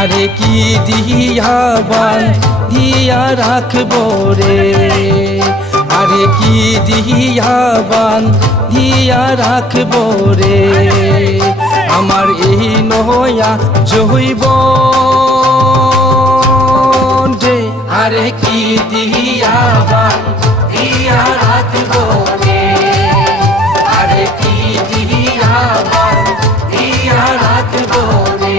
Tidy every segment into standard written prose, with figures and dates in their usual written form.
আরে কি দিয়া বান্ধিয়া রাখবো রে, আরে কি দিয়া বান্ধিয়া রাখবো রে, আমার এই নয়া জৈব রে। আরে কি দিয়া বান্ধিয়া রাখবো রে, আরে কি দিয়া বান্ধিয়া রাখবো রে।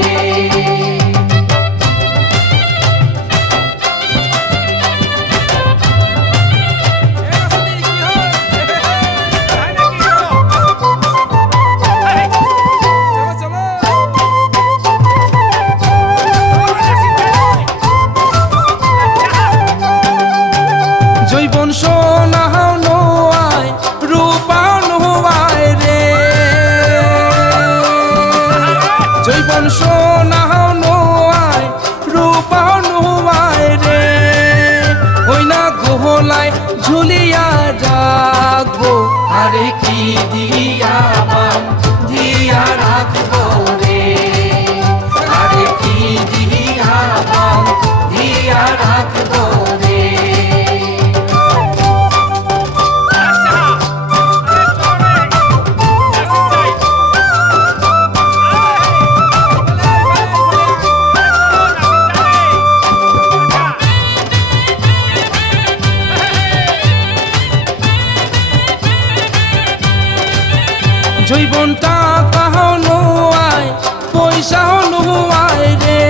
জৈবন সোনা নোয়ায় রূপা নোয়ায় রে, জৈবন সোনা নোয়ায় রূপা নোয়ায় রে, ওই না গোহলায় ঝুলিয়া রাখবো, আরে কি দিয়া বান্ধিয়া রাখবো রে, আরে কি দিয়া বান্ধিয়া রাখবো রে। জৈবন টাকা নোয়ায় পয়সা নোয়ায় রে,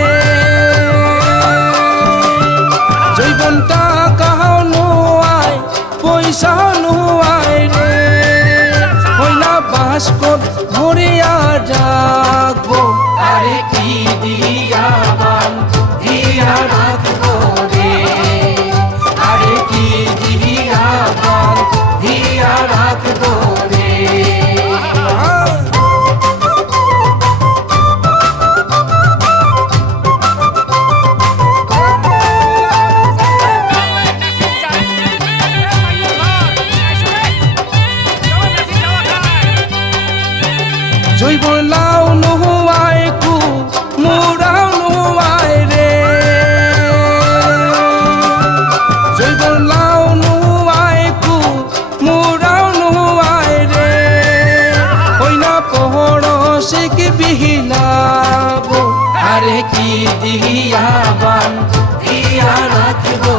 জৈবন টাকা নোয়ায় পয়সা নোয়ায় রে, ওই না বাস্কট ভরিয়া রাখবো, আরে কি দিয়া বান্ধিয়া রাখবো রে, আরে কি দিয়া বান্ধিয়া রাখবো রে। জৈবন টাকা নোয়ায় পয়সা নোয়ায় রে, জৈবন টাকা নোয়ায় পয়সা নোয়ায় রে, ওই না বাস্কট ভরিয়া রাখবো, আরে কি দিয়া বান্ধিয়া রাখবো রে। জৈবন টাকা নোয়ায় পয়সা নোয়ায় রে, জৈবন টাকা নোয়ায় পয়সা নোয়ায় রে, ওই না বাস্কট ভরিয়া রাখবো রে, আরে কি দিয়া বান্ধিয়া রাখবো রে। জৈবন লাউ নোয়ায় কু মুরাও নোয়ায় রে, জৈবন লাউ নোয়ায় কু মুরাও নোয়ায় রে, ওই না পহরসিক বিহিলাবো, আরে কি দিয়া বান্ধিয়া রাখবো